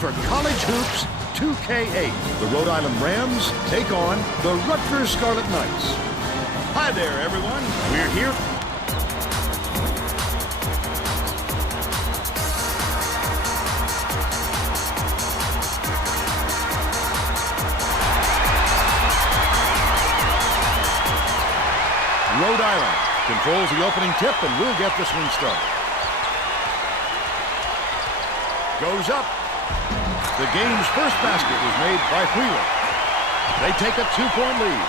for College Hoops 2K8. The Rhode Island Rams take on the Rutgers Scarlet Knights. Hi there, everyone. We're here. Rhode Island controls the opening tip, and we'll get this one started. Goes up. The game's first basket was made by Wheeler. They take a 2-point lead.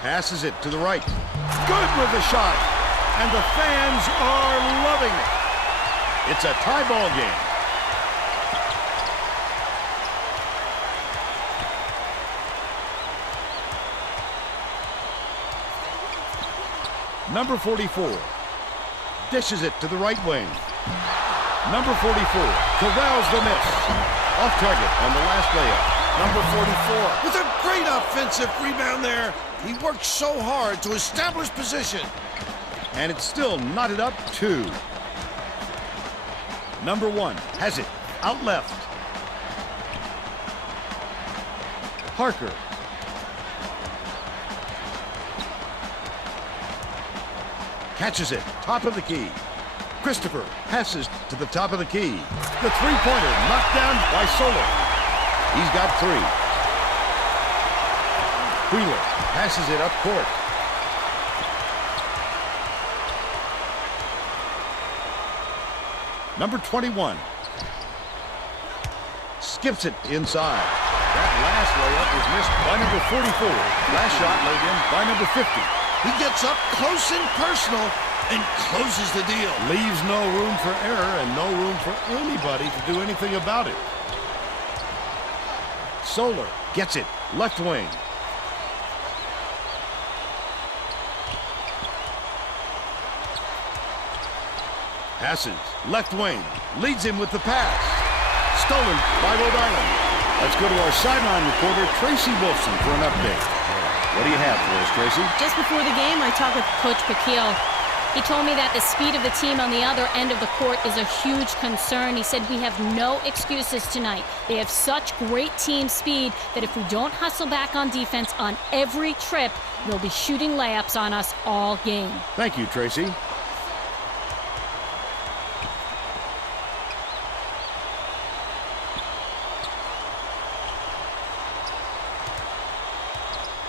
Passes it to the right. Good with the shot. And the fans are loving it. It's a tie ball game. Number 44 dishes it to the right wing. Number 44 corrals the miss. Off target on the last layup. Number 44 with a great offensive rebound there. He worked so hard to establish position. And it's still knotted up 2. Number 1 has it out left. Parker. Catches it, top of the key. Christopher passes to the top of the key. The three-pointer knocked down by Solar. He's got 3. Wheeler passes it up court. Number 21 skips it inside. That last layup was missed by number 44. Last shot laid in by number 50. He gets up close and personal and closes the deal. Leaves no room for error and no room for anybody to do anything about it. Solar gets it, left wing. Passes, left wing, leads him with the pass. Stolen by Rhode Island. Let's go to our sideline reporter, Tracy Wolfson, for an update. What do you have for us, Tracy? Just before the game, I talked with Coach Paquille. He told me that the speed of the team on the other end of the court is a huge concern. He said we have no excuses tonight. They have such great team speed that if we don't hustle back on defense on every trip, they'll be shooting layups on us all game. Thank you, Tracy.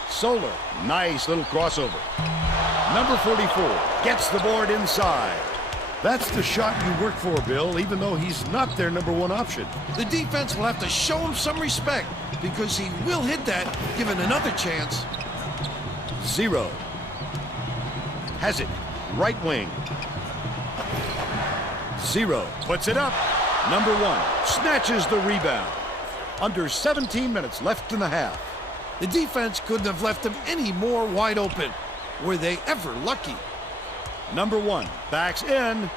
Solar, nice little crossover. Number 44 gets the board inside. That's the shot you work for, Bill, even though he's not their number 1 option. The defense will have to show him some respect because he will hit that given another chance. 0 has it, right wing. 0 puts it up. Number 1 snatches the rebound. Under 17 minutes left in the half. The defense couldn't have left him any more wide open. Were they ever lucky? Number 1 backs in.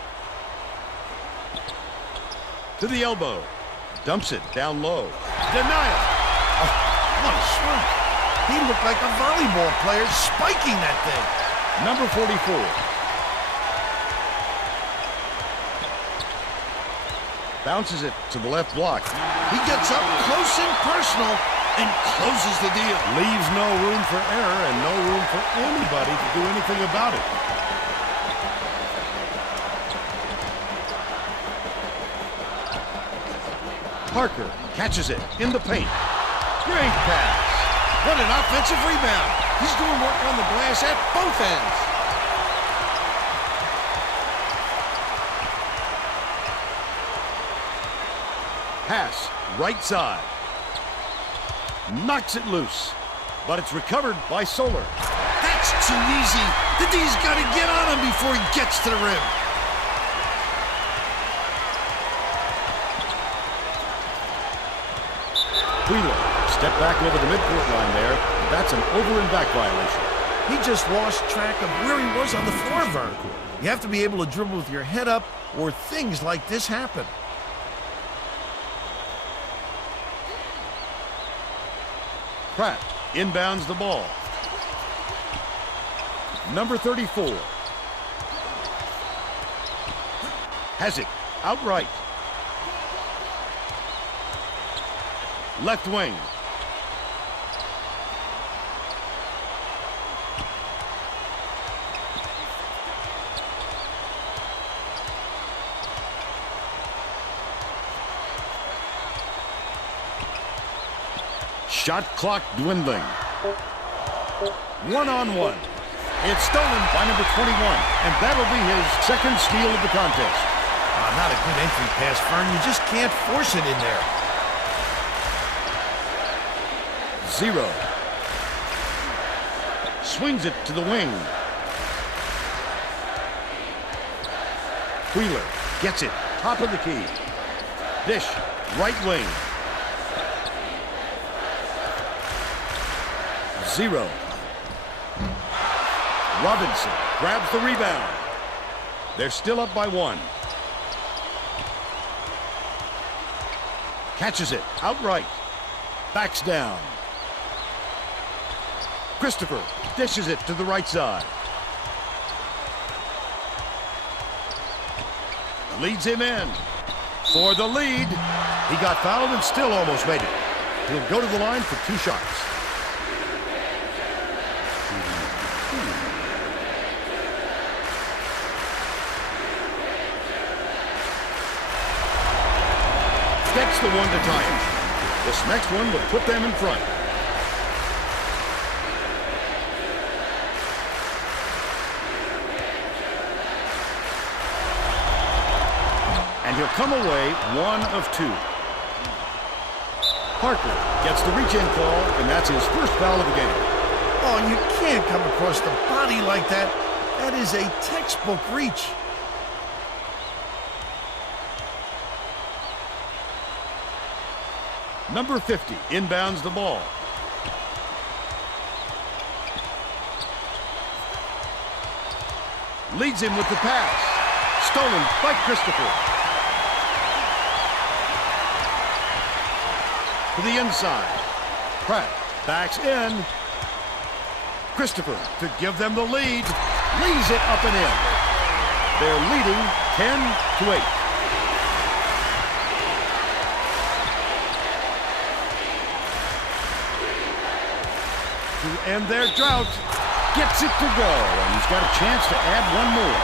To the elbow. Dumps it down low. Denial. Oh, what a swing. He looked like a volleyball player spiking that thing. Number 44. Bounces it to the left block. He gets up close and personal and closes the deal. Leaves no room for error and no room for anybody to do anything about it. Parker catches it in the paint. Great pass. What an offensive rebound. He's doing work on the glass at both ends. Pass, right side. Knocks it loose, but it's recovered by Solar. That's too easy. The D's got to get on him before he gets to the rim. Wheeler, step back over the midcourt line there. That's an over and back violation. He just lost track of where he was on the floor, Vern. You have to be able to dribble with your head up or things like this happen. Pratt inbounds the ball. Number 34. Has it outright. Left wing. Shot clock dwindling. One-on-one. It's stolen by number 21, and that'll be his second steal of the contest. Not a good entry pass, Fern. You just can't force it in there. 0. Swings it to the wing. Wheeler gets it, top of the key. Dish, right wing. 0. Robinson grabs the rebound. They're still up by 1. Catches it outright. Backs down. Christopher dishes it to the right side. Leads him in. For the lead. He got fouled and still almost made it. He'll go to the line for 2 shots. Gets the one to tie it. This next one will put them in front. And he'll come away 1 of 2. Parker gets the reach-in call, and that's his first foul of the game. Oh, you can't come across the body like that. That is a textbook reach. Number 50 inbounds the ball. Leads him with the pass. Stolen by Christopher. To the inside. Pratt backs in. Christopher to give them the lead. Leads it up and in. They're leading 10-8. To end their drought, gets it to go, and he's got a chance to add 1 more.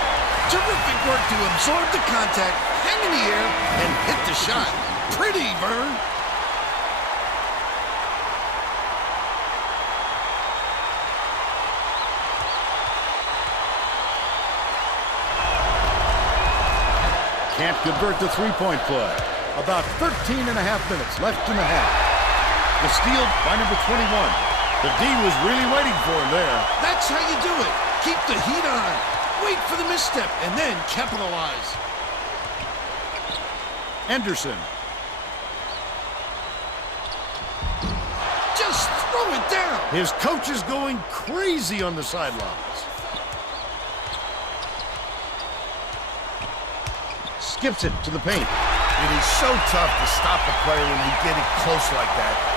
Terrific work to absorb the contact, hang in the air, and hit the shot. Pretty, Vern. Can't convert the three-point play. About 13 and a half minutes left in the half. The steal by number 21. The D was really waiting for him there. That's how you do it. Keep the heat on. Wait for the misstep and then capitalize. Anderson. Just throw it down. His coach is going crazy on the sidelines. Skips it to the paint. It is so tough to stop a player when they get it close like that.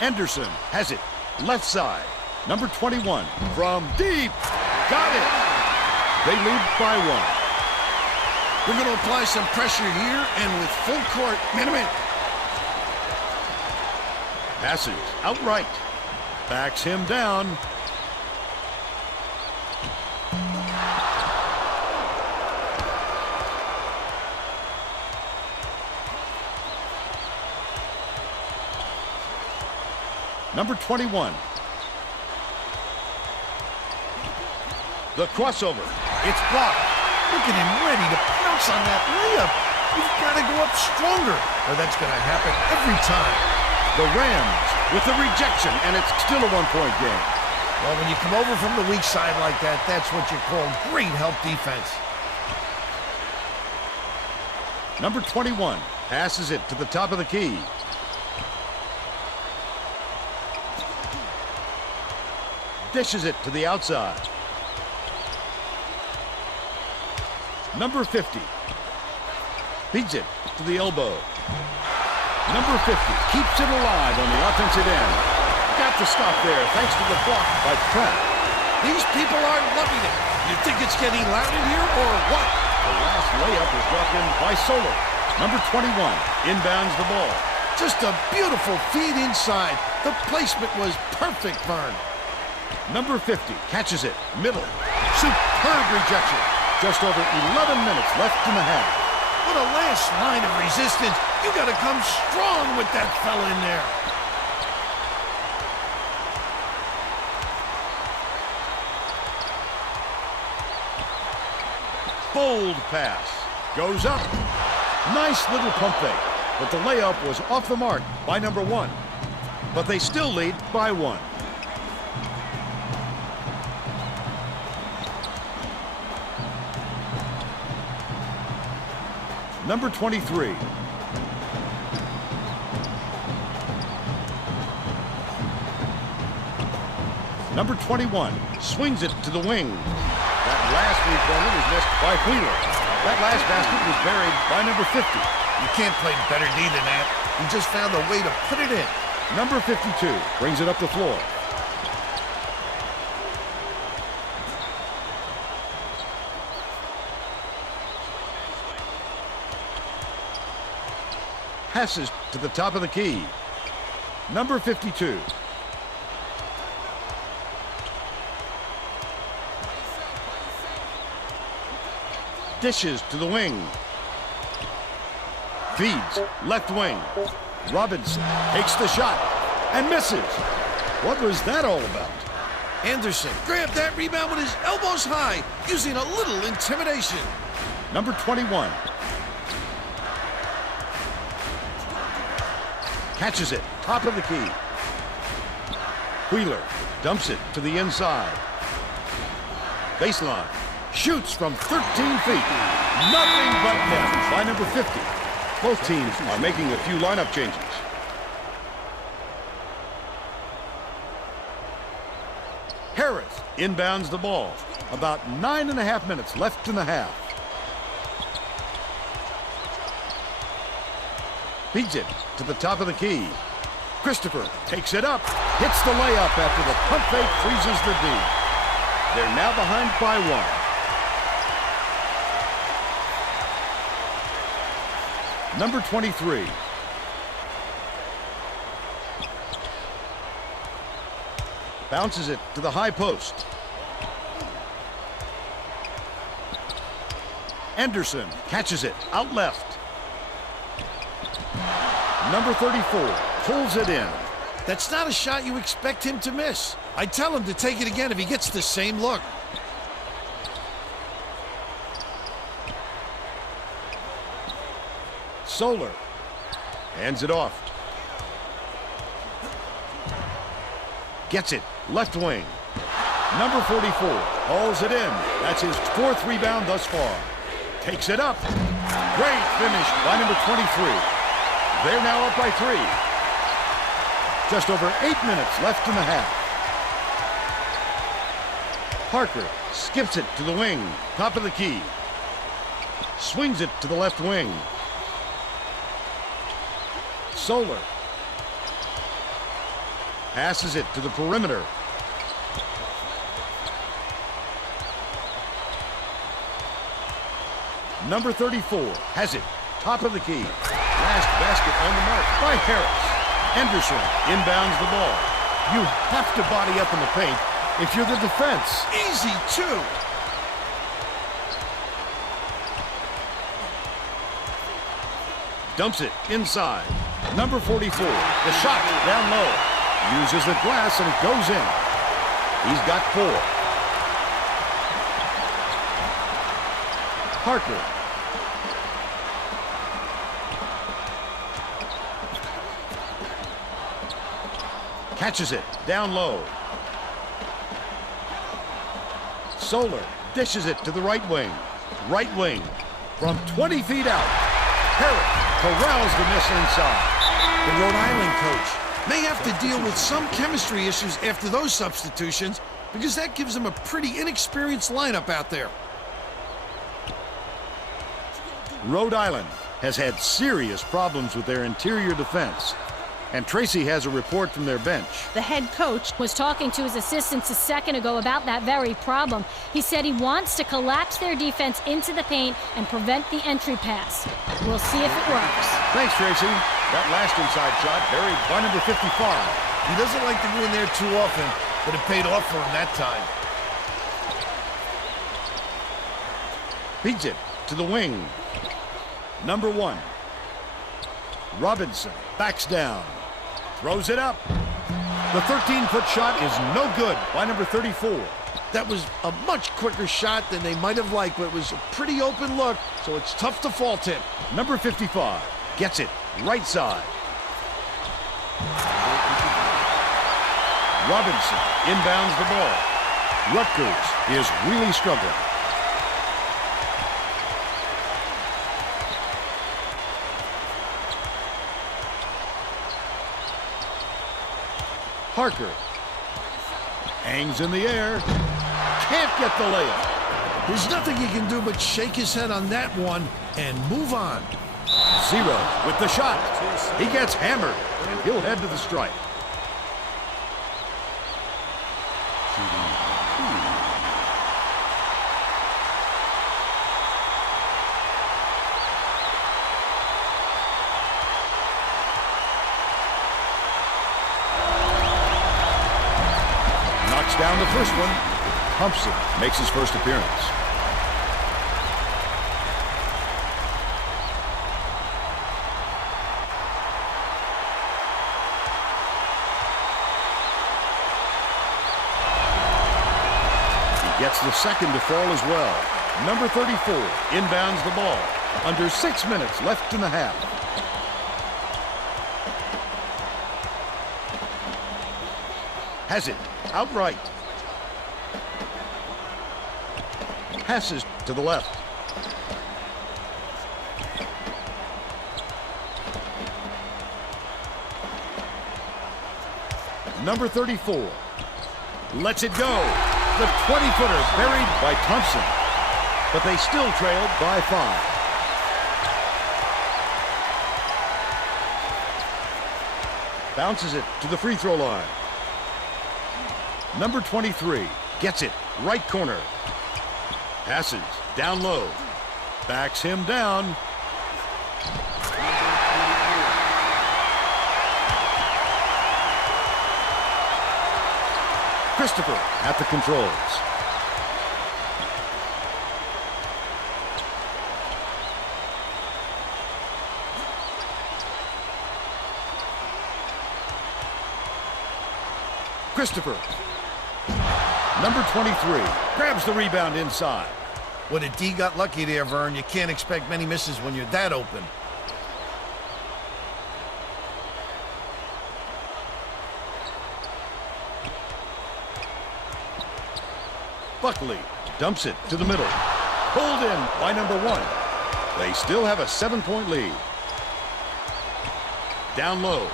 Anderson has it. Left side. Number 21 from deep. Got it. They lead by 1. We're going to apply some pressure here and with full court. Minute. Passes outright. Backs him down. Number 21. The crossover. It's blocked. Look at him ready to pounce on that layup. You've got to go up stronger, or that's going to happen every time. The Rams with the rejection, and it's still a one-point game. Well, when you come over from the weak side like that, that's what you call great help defense. Number 21 passes it to the top of the key. Dishes it to the outside. Number 50. Feeds it to the elbow. Number 50 keeps it alive on the offensive end. Got to stop there thanks to the block by Pratt. These people are loving it. You think it's getting loud in here or what? The last layup was dropped in by Solo. Number 21 inbounds the ball. Just a beautiful feed inside. The placement was perfect, Vern. Number 50 catches it. Middle. Superb rejection. Just over 11 minutes left in the half. What a last line of resistance. You got to come strong with that fella in there. Bold pass. Goes up. Nice little pump fake. But the layup was off the mark by number 1. But they still lead by 1. Number 23. Number 21 swings it to the wing. That last three-pointer was missed by Wheeler. That last basket was buried by number 50. You can't play better D than that. He just found a way to put it in. Number 52 brings it up the floor. Passes to the top of the key. Number 52. Dishes to the wing. Feeds left wing. Robinson takes the shot and misses. What was that all about? Anderson grabbed that rebound with his elbows high, using a little intimidation. Number 21. Catches it, top of the key. Wheeler dumps it to the inside. Baseline. Shoots from 13 feet. Nothing but net by number 50. Both teams are making a few lineup changes. Harris inbounds the ball. About 9.5 minutes left in the half. Feeds it to the top of the key. Christopher takes it up, hits the layup after the pump fake freezes the D. They're now behind by 1. Number 23. Bounces it to the high post. Anderson catches it out left. Number 34 pulls it in. That's not a shot you expect him to miss. I'd tell him to take it again if he gets the same look. Solar hands it off. Gets it left wing. Number 44 hauls it in. That's his 4th rebound thus far. Takes it up. Great finish by number 23. They're now up by 3. Just over 8 minutes left in the half. Parker skips it to the wing, top of the key. Swings it to the left wing. Solar passes it to the perimeter. Number 34 has it, top of the key. Last basket on the mark by Harris. Anderson inbounds the ball. You have to body up in the paint if you're the defense. Easy, too. Dumps it inside. Number 44, the shot down low. Uses the glass and it goes in. He's got 4. Parker. Catches it down low. Solar dishes it to the right wing. Right wing from 20 feet out. Harris corrals the miss inside. The Rhode Island coach may have to deal with some chemistry issues after those substitutions because that gives him a pretty inexperienced lineup out there. Rhode Island has had serious problems with their interior defense. And Tracy has a report from their bench. The head coach was talking to his assistants a second ago about that very problem. He said he wants to collapse their defense into the paint and prevent the entry pass. We'll see if it works. Thanks, Tracy. That last inside shot buried by number 55. He doesn't like to go in there too often, but it paid off for him that time. Beats it to the wing. Number 1. Robinson backs down. Throws it up. The 13-foot shot is no good by number 34. That was a much quicker shot than they might have liked, but it was a pretty open look, so it's tough to fault him. Number 55 gets it right side. Robinson inbounds the ball. Rutgers is really struggling. Parker hangs in the air. Can't get the layup. There's nothing he can do but shake his head on that one and move on. Zero with the shot. He gets hammered, and he'll head to the stripe. Down the first one. Thompson makes his first appearance. He gets the second to fall as well. Number 34 inbounds the ball. Under 6 minutes left in the half. Has it outright. Passes to the left. Number 34 lets it go. The 20-footer buried by Thompson, but they still trailed by 5. Bounces it to the free throw line. Number 23 gets it right corner. Passes down low. Backs him down. Christopher at the controls. Christopher. Number 23 grabs the rebound inside. Well, the D got lucky there, Vern. You can't expect many misses when you're that open. Buckley dumps it to the middle. Pulled in by number 1. They still have a 7-point lead. Down low.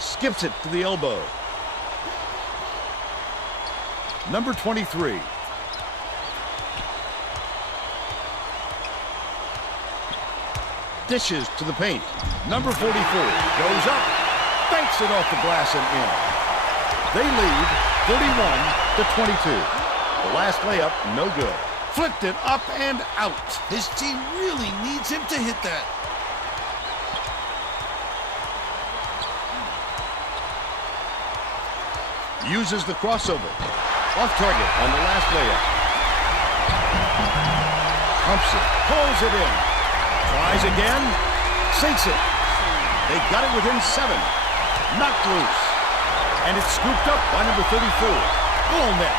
Skips it to the elbow. Number 23. Dishes to the paint. Number 44 goes up, banks it off the glass and in. They lead 31-22. The last layup, no good. Flipped it up and out. His team really needs him to hit that. Uses the crossover. Off target on the last layup. Thompson pulls it in. Tries again. Sinks it. They got it within 7. Knocked loose. And it's scooped up by number 34. Full net.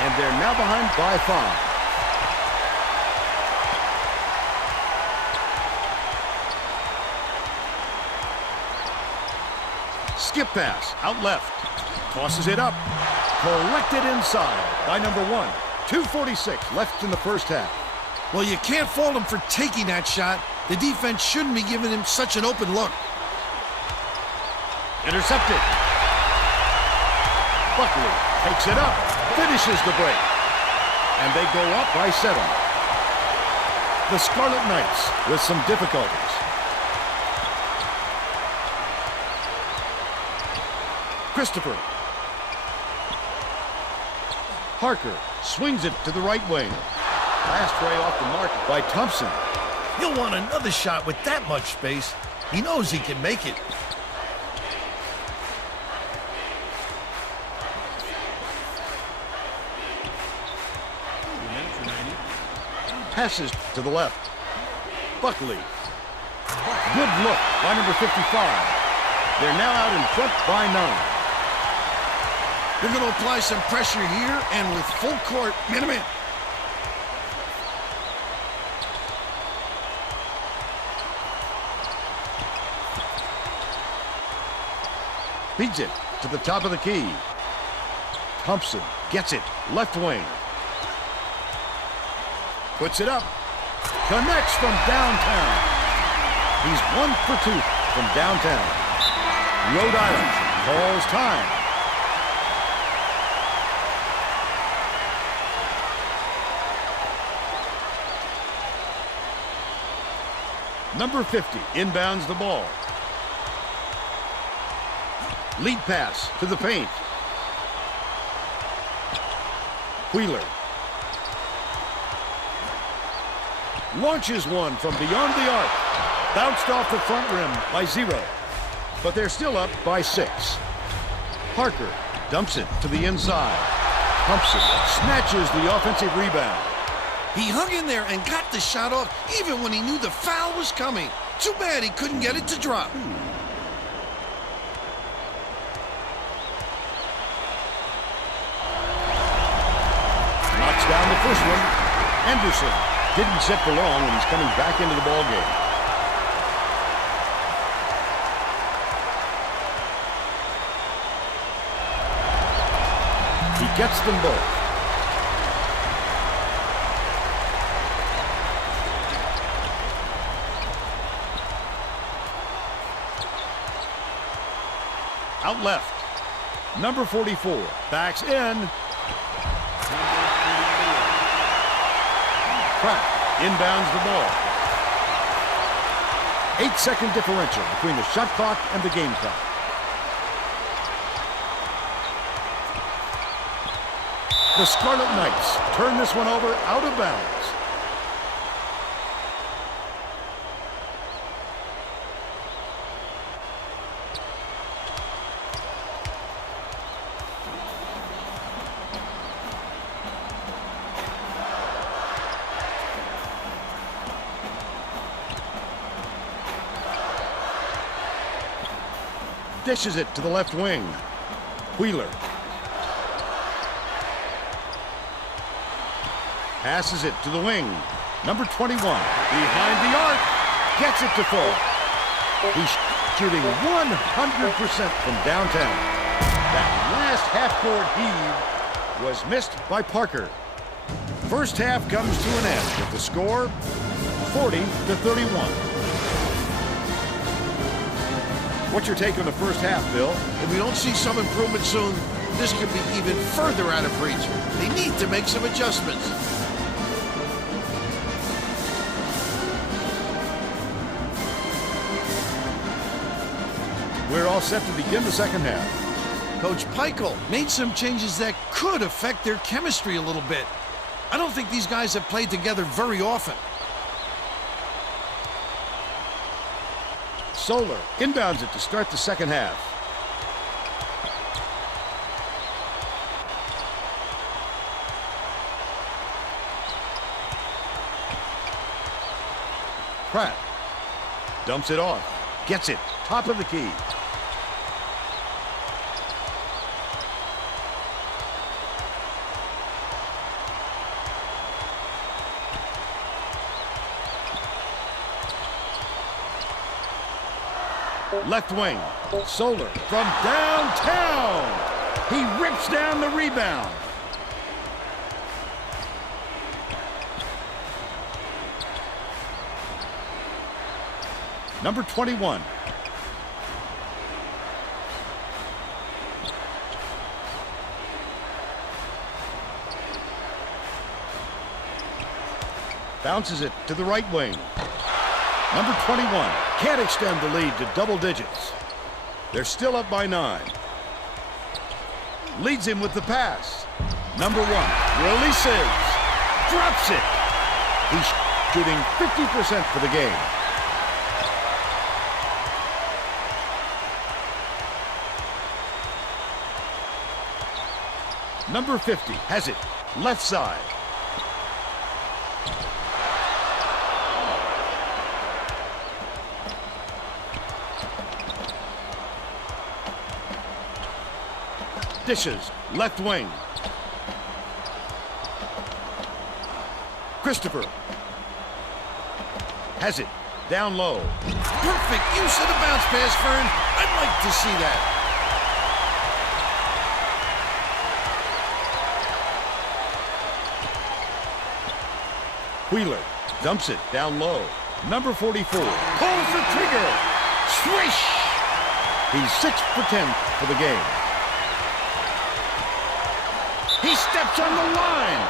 And they're now behind by 5. Skip pass out left. Tosses it up. Collected inside by number 1. 2:46 left in the first half. Well, you can't fault him for taking that shot. The defense shouldn't be giving him such an open look. Intercepted. Buckley takes it up, finishes the break. And they go up by 7. The Scarlet Knights with some difficulties. Christopher. Parker swings it to the right wing. Last tray off the mark by Thompson. He'll want another shot with that much space. He knows he can make it. Passes to the left. Buckley. Good look by number 55. They're now out in front by 9. They're going to apply some pressure here, and with full court, man-to-man. Feeds it to the top of the key. Thompson gets it, left wing. Puts it up. Connects from downtown. He's 1 for 2 from downtown. Rhode Island calls time. Number 50 inbounds the ball. Lead pass to the paint. Wheeler. Launches one from beyond the arc. Bounced off the front rim by 0. But they're still up by 6. Parker dumps it to the inside. Thompson snatches the offensive rebound. He hung in there and got the shot off even when he knew the foul was coming. Too bad he couldn't get it to drop. Knocks down the first one. Anderson didn't sit for long when he's coming back into the ball game. He gets them both. Out left. Number 44 backs in. Pratt inbounds the ball. 8-second differential between the shot clock and the game clock. The Scarlet Knights turn this one over out of bounds. Dishes it to the left wing. Wheeler. Passes it to the wing. Number 21. Behind the arc. Gets it to fall. He's shooting 100% from downtown. That last half-court heave was missed by Parker. First half comes to an end with the score 40-31. What's your take on the first half, Bill? If we don't see some improvement soon, this could be even further out of reach. They need to make some adjustments. We're all set to begin the second half. Coach Peichel made some changes that could affect their chemistry a little bit. I don't think these guys have played together very often. Solar inbounds it to start the second half. Pratt dumps it off. Gets it. Top of the key. Left wing. Solar from downtown. He rips down the rebound. Number 21. Bounces it to the right wing. Number 21 can't extend the lead to double digits. They're still up by 9. Leads him with the pass. Number 1 releases. Drops it. He's shooting 50% for the game. Number 50 has it. Left side. Dishes, left wing. Christopher has it, down low. Perfect use of the bounce pass, Fern. I'd like to see that. Wheeler dumps it down low. Number 44 pulls the trigger. Swish! He's 6 for 10 for the game. He steps on the line.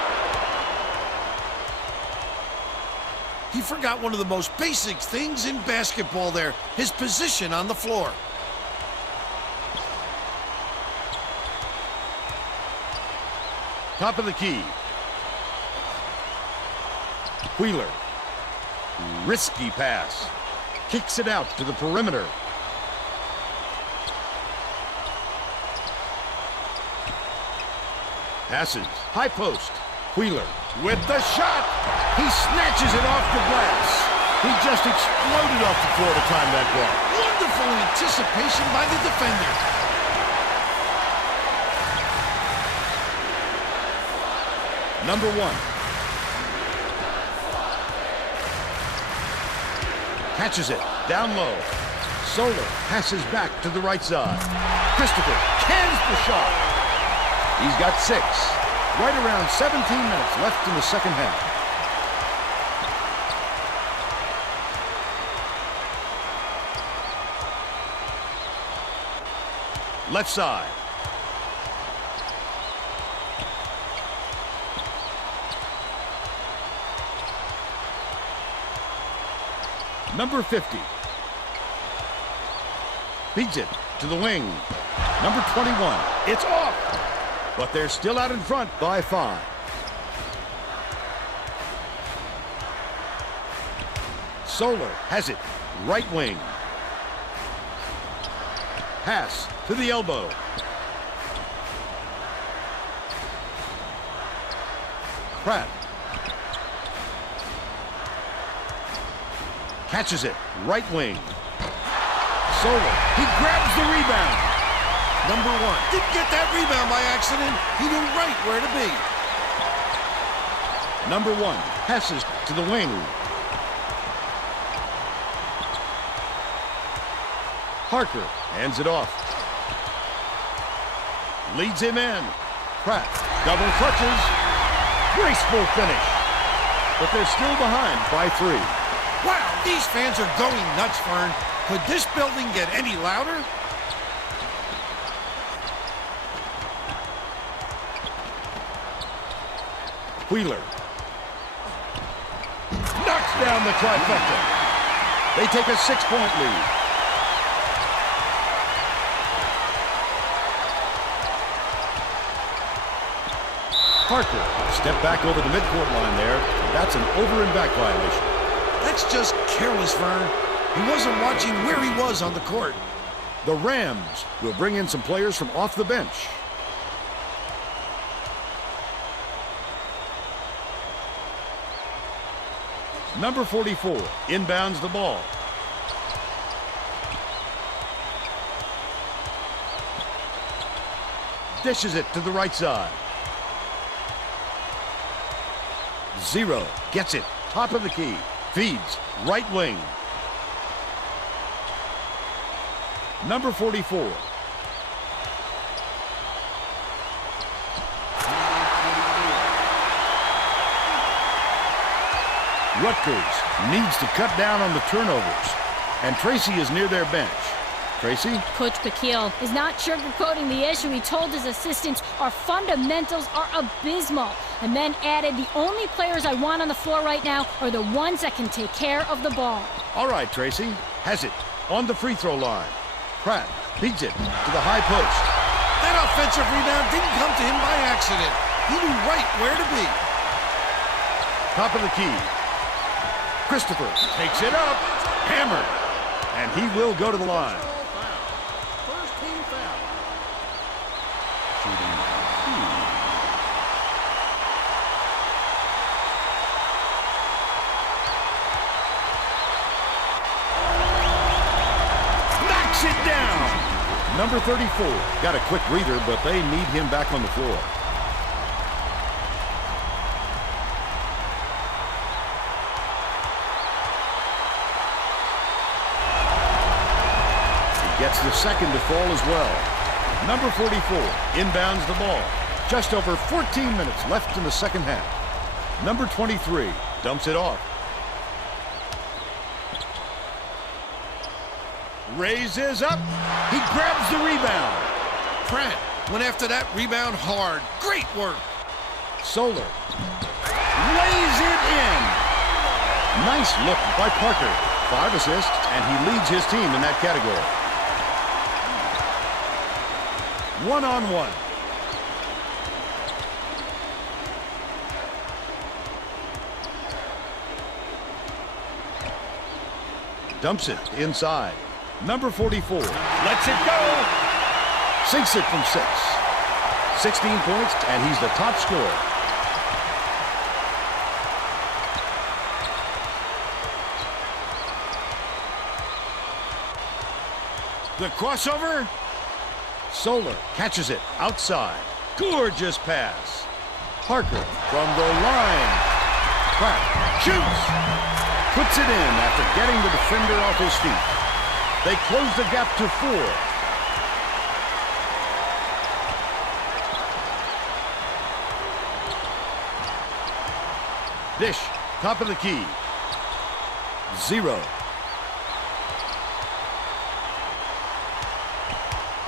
He forgot one of the most basic things in basketball there, his position on the floor. Top of the key. Wheeler. Risky pass. Kicks it out to the perimeter. Passes. High post. Wheeler with the shot. He snatches it off the glass. He just exploded off the floor to time that ball. Wonderful anticipation by the defender. Number 1. Catches it. Down low. Solar passes back to the right side. Christopher cans the shot. He's got 6. Right around 17 minutes left in the second half. Left side. Number 50. Feeds it to the wing. Number 21. It's off. But they're still out in front by 5. Solar has it. Right wing. Pass to the elbow. Pratt. Catches it. Right wing. Solar. He grabs the rebound. Number 1 didn't get that rebound by accident. He knew right where to be. Number 1 passes to the wing. Parker hands it off. Leads him in. Pratt double clutches. Graceful finish. But they're still behind by 3. Wow, these fans are going nuts, Fern. Could this building get any louder? Wheeler knocks down the trifecta. They take a 6-point lead. Parker step back over the midcourt line there. That's an over and back violation. That's just careless, Vern. He wasn't watching where he was on the court. The Rams will bring in some players from off the bench. Number 44 inbounds the ball. Dishes it to the right side. 0 gets it. Top of the key. Feeds. Right wing. Number 44. Rutgers needs to cut down on the turnovers. And Tracy is near their bench. Tracy? Coach Paquille is not sugarcoating the issue. He told his assistants, our fundamentals are abysmal, and then added, the only players I want on the floor right now are the ones that can take care of the ball. All right, Tracy. Has it on the free throw line. Pratt beats it to the high post. That offensive rebound didn't come to him by accident. He knew right where to be. Top of the key. Christopher takes it up. Hammered. And he will go to the line. First team foul. Shooting 2. Knocks it down. Number 34. Got a quick breather, but they need him back on the floor. Gets the second to fall as well. Number 44 inbounds the ball. Just over 14 minutes left in the second half. Number 23 dumps it off. Raises up. He grabs the rebound. Pratt went after that rebound hard. Great work. Solar lays it in. Nice look by Parker. 5 assists, and he leads his team in that category. One-on-one. Dumps it inside. Number 44 lets it go. Sinks it from 6. 16 points, and he's the top scorer. The crossover. Solar catches it outside. Gorgeous pass. Parker from the line. Pratt shoots. Puts it in after getting the defender off his feet. They close the gap to 4. Dish, top of the key. 0.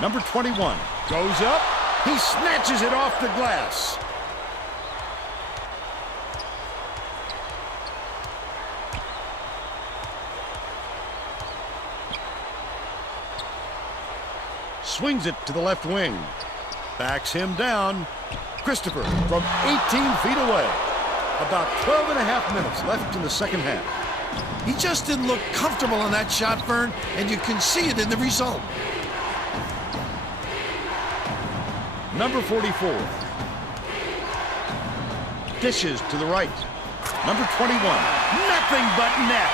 Number 21 goes up. He snatches it off the glass. Swings it to the left wing. Backs him down. Christopher from 18 feet away. About 12 and a half minutes left in the second half. He just didn't look comfortable on that shot, Vern, and you can see it in the result. Number 44. Dishes to the right. Number 21. Nothing but net.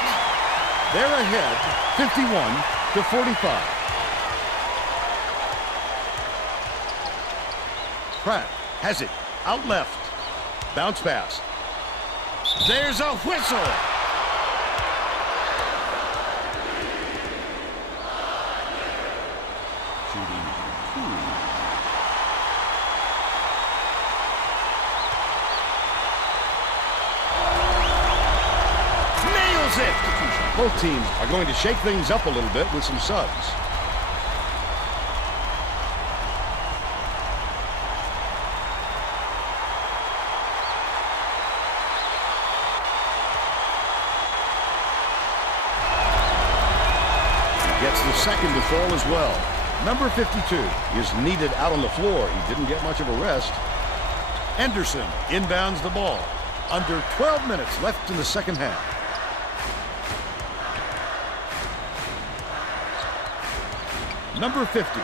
They're ahead, 51 to 45. Pratt has it out left. Bounce pass. There's a whistle. Shooting 2. Both teams are going to shake things up a little bit with some subs. He gets the second to fall as well. Number 52 is needed out on the floor. He didn't get much of a rest. Anderson inbounds the ball. Under 12 minutes left in the second half. Number 50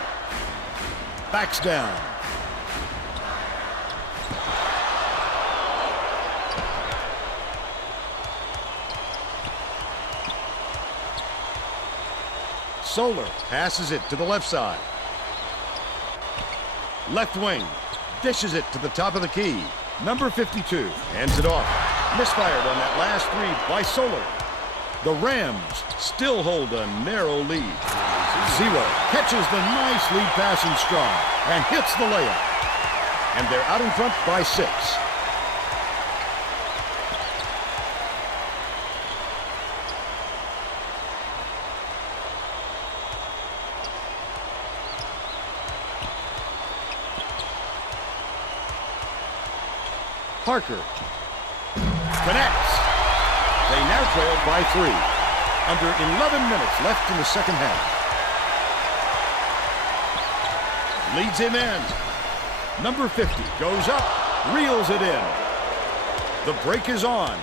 backs down. Solar passes it to the left side. Left wing dishes it to the top of the key. Number 52 hands it off. Misfired on that last 3 by Solar. The Rams still hold a narrow lead. 0 catches the nice lead pass in strong and hits the layup. And they're out in front by 6. Parker connects. They now trail by 3. Under 11 minutes left in the second half. Leads him in. Number 50 goes up, reels it in. The break is on.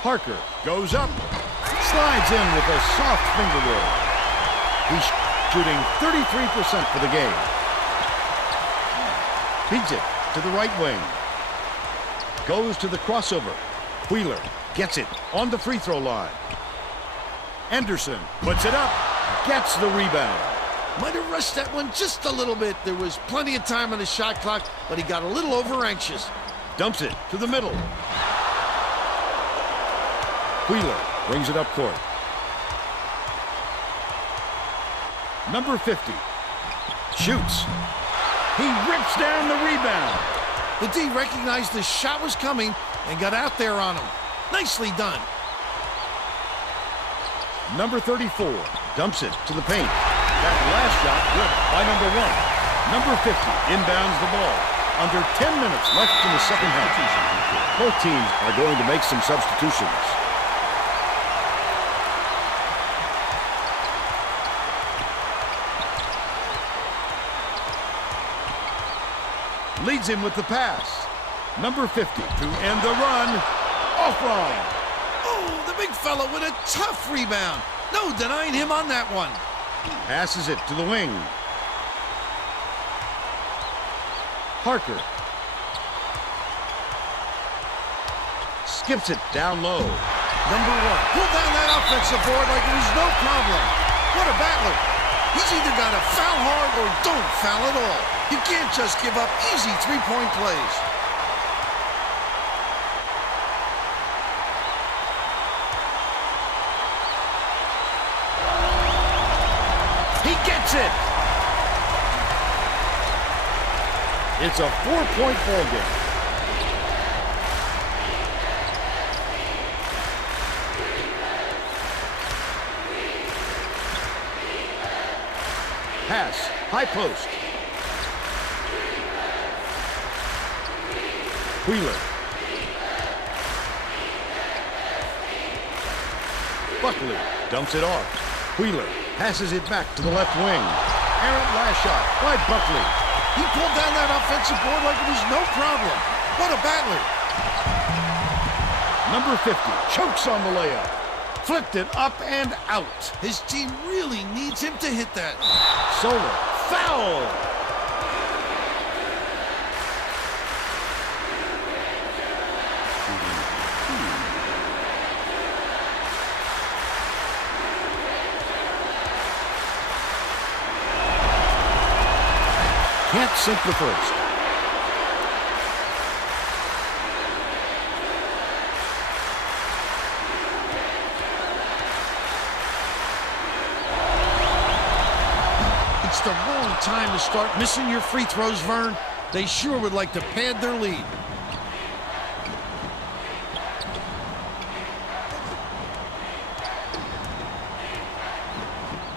Parker goes up, slides in with a soft finger roll. He's shooting 33% for the game. Feeds it to the right wing. Goes to the crossover. Wheeler gets it on the free throw line. Anderson puts it up, gets the rebound. Might have rushed that one just a little bit. There was plenty of time on the shot clock, but he got a little over anxious. Dumps it to the middle. Wheeler brings it up court. Number 50 shoots. He rips down the rebound. The D recognized the shot was coming and got out there on him. Nicely done. Number 34 dumps it to the paint. That last shot good by number 1. Number 50 inbounds the ball. Under 10 minutes left in the second half. Both teams are going to make some substitutions. Leads him with the pass. Number 50 to end the run. Offline. Oh, the big fella with a tough rebound. No denying him on that one. Passes it to the wing. Parker skips it down low. Number 1 pulled down that offensive board like it was no problem. What a battler. He's either got to foul hard or don't foul at all. You can't just give up easy three-point plays. He gets it. It's a 4-point ball game. Pass, high post. Wheeler. Buckley dumps it off. Wheeler passes it back to the left wing. Errant last shot by Buckley. He pulled down that offensive board like it was no problem. What a battler. Number 50 chokes on the layup. Flipped it up and out. His team really needs him to hit that. Solar, foul! Can't sink the first. It's the wrong time to start missing your free throws, Vern. They sure would like to pad their lead.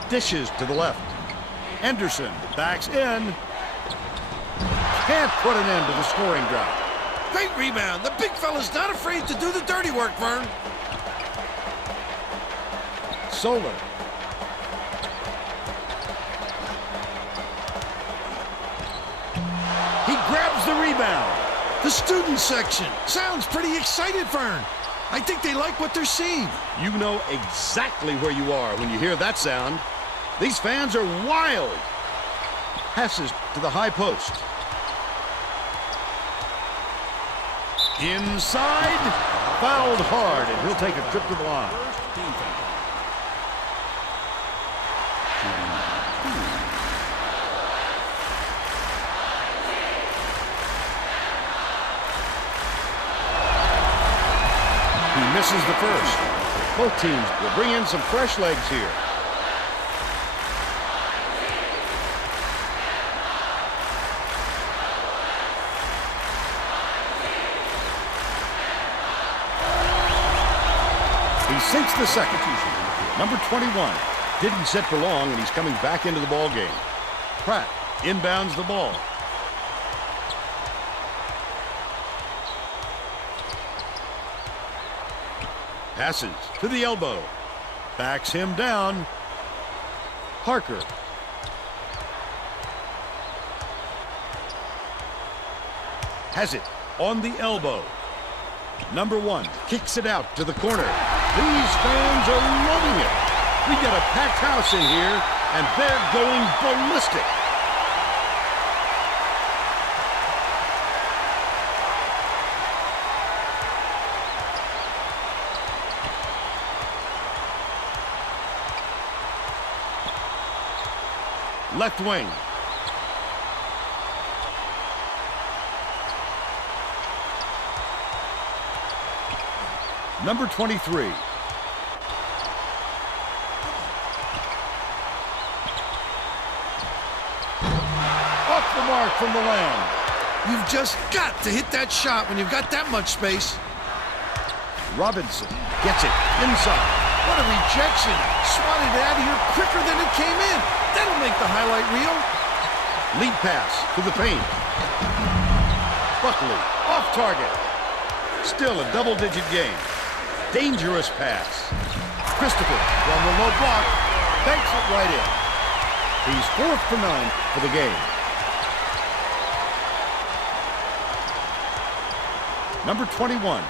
Dishes to the left. Anderson backs in. Can't put an end to the scoring drought. Great rebound. The big fella's not afraid to do the dirty work, Vern. Solar. He grabs the rebound. The student section sounds pretty excited, Vern. I think they like what they're seeing. You know exactly where you are when you hear that sound. These fans are wild. Passes to the high post. Inside, fouled hard, and he'll take a trip to the line. He misses the first. Both teams will bring in some fresh legs here. Sinks the second. Number 21 didn't sit for long, and he's coming back into the ball game. Pratt inbounds the ball. Passes to the elbow. Backs him down. Parker. Has it on the elbow. Number 1 kicks it out to the corner. These fans are loving it. We got a packed house in here, and they're going ballistic. Left wing. Number 23. Off the mark from the land. You've just got to hit that shot when you've got that much space. Robinson gets it inside. What a rejection. Swatted it out of here quicker than it came in. That'll make the highlight reel. Lead pass to the paint. Buckley off target. Still a double-digit game. Dangerous pass. Christopher from the low block. Banks it right in. He's 4 for 9 for the game. Number 21.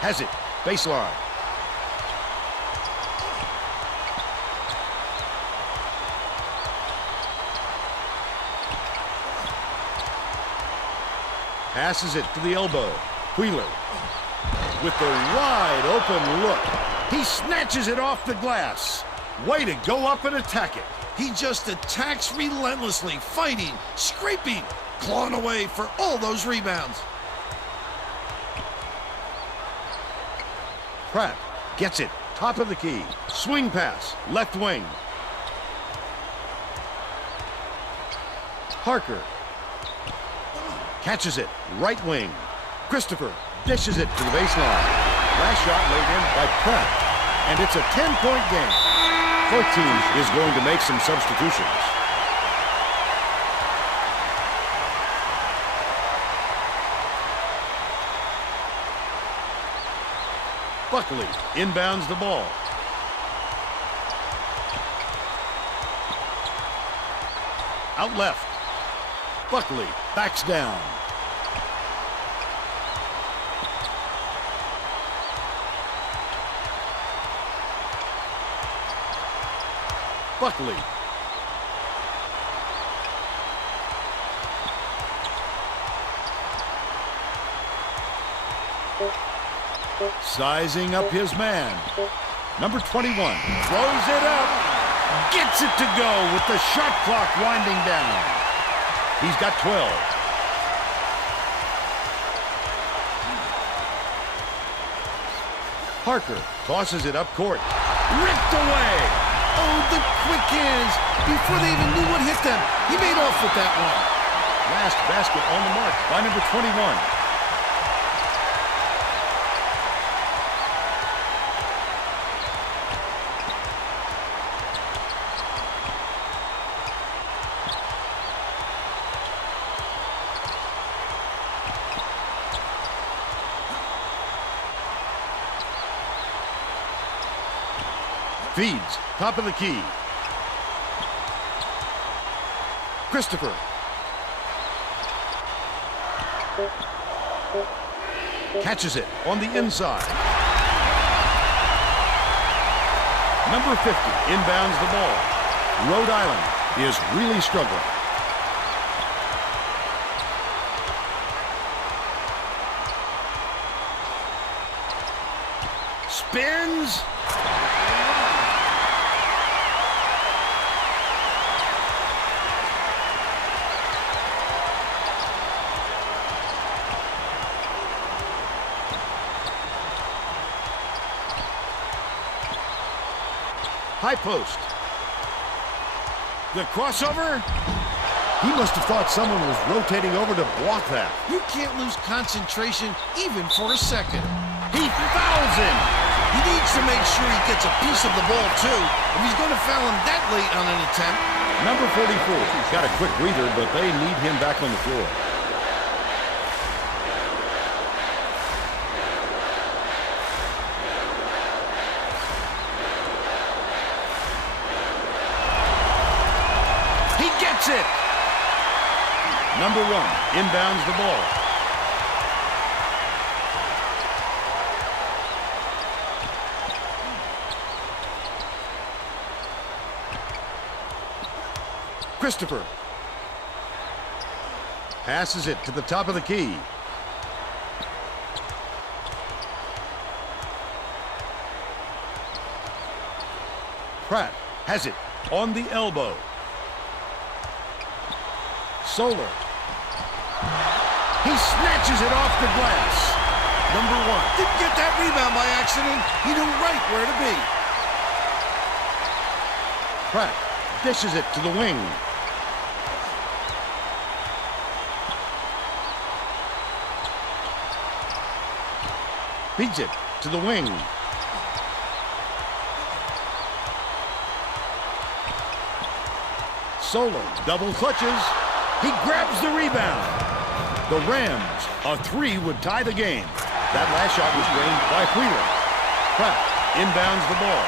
Has it. Baseline. Passes it to the elbow. Wheeler with the wide open look. He snatches it off the glass. Way to go up and attack it. He just attacks relentlessly, fighting, scraping, clawing away for all those rebounds. Pratt gets it. Top of the key. Swing pass. Left wing. Parker catches it. Right wing. Christopher dishes it to the baseline. Last shot laid in by Pratt. And it's a 10-point game. Both teams is going to make some substitutions. Buckley inbounds the ball. Out left. Buckley backs down. Buckley. Sizing up his man. Number 21 throws it up. Gets it to go with the shot clock winding down. He's got 12. Parker tosses it up court. Ripped away. Oh, the quick hands. Before they even knew what hit them, he made off with that one. Last basket on the mark by number 21. Feeds, top of the key. Christopher. Catches it on the inside. Number 50 inbounds the ball. Rhode Island is really struggling. Spins. High post. The crossover. He must have thought someone was rotating over to block that. You can't lose concentration even for a second. He fouls him. He needs to make sure he gets a piece of the ball, too, if he's going to foul him that late on an attempt. Number 44. He's got a quick breather, but they need him back on the floor. it. Number 1 inbounds the ball. Christopher passes it to the top of the key. Pratt has it on the elbow. Solar. He snatches it off the glass. Number 1 didn't get that rebound by accident. He knew right where to be. Pratt dishes it to the wing. Feeds it to the wing. Solo double clutches. He grabs the rebound. The Rams, a 3 would tie the game. That last shot was drained by Wheeler. Pratt inbounds the ball.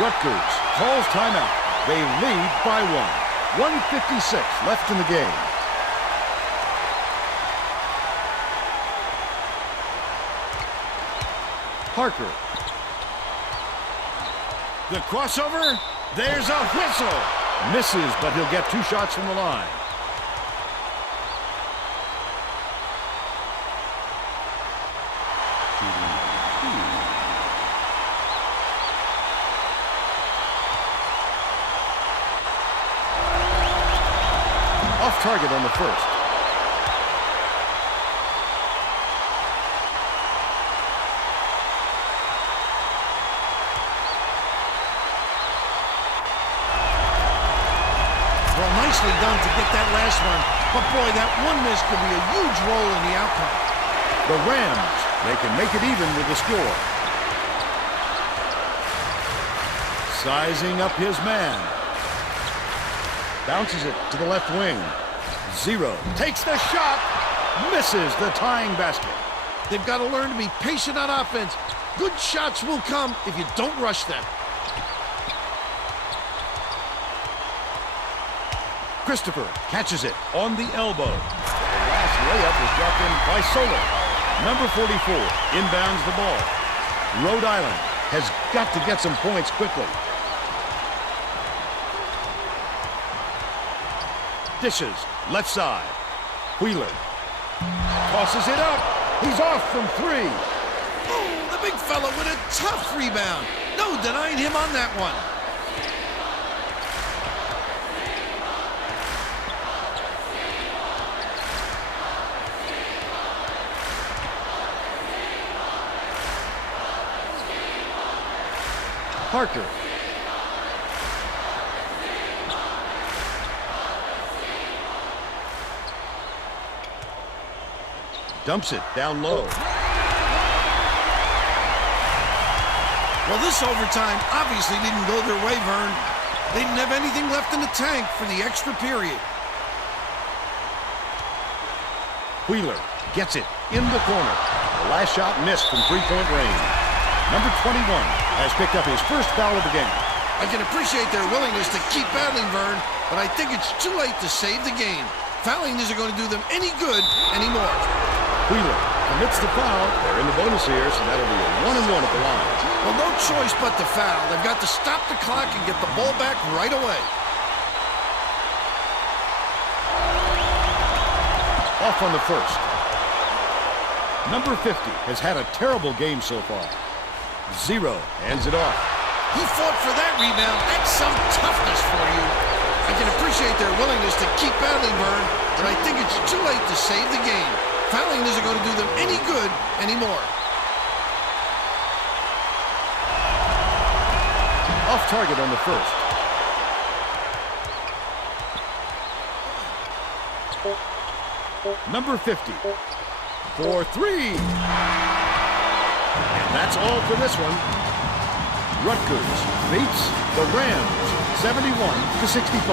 Rutgers calls timeout. They lead by 1. 1:56 left in the game. Parker. The crossover. There's a whistle. Misses, but he'll get 2 shots from the line. Off target on the first. Nicely done to get that last one. But boy, that one miss could be a huge role in the outcome. The Rams, they can make it even with the score. Sizing up his man. Bounces it to the left wing. 0. Takes the shot. Misses the tying basket. They've got to learn to be patient on offense. Good shots will come if you don't rush them. Christopher catches it on the elbow. The last layup was dropped in by Solo. Number 44 inbounds the ball. Rhode Island has got to get some points quickly. Dishes, left side. Wheeler tosses it up. He's off from 3. Oh, the big fella with a tough rebound. No denying him on that one. Parker. Dumps it down low. Well, this overtime obviously didn't go their way, Vern. They didn't have anything left in the tank for the extra period. Wheeler gets it in the corner. The last shot missed from 3-point range. Number 21 has picked up his first foul of the game. I can appreciate their willingness to keep battling, Vern, but I think it's too late to save the game. Fouling isn't going to do them any good anymore. Wheeler commits the foul. They're in the bonus here, so that'll be a 1-and-1 at the line. Well, no choice but to foul. They've got to stop the clock and get the ball back right away. Off on the first. Number 50 has had a terrible game so far. 0 hands it off. He fought for that rebound. That's some toughness for you. I can appreciate their willingness to keep battling, Vern, but I think it's too late to save the game. Fouling isn't going to do them any good anymore. Off target on the first. Number 50 for 3. And that's all for this one. Rutgers beats the Rams 71-65.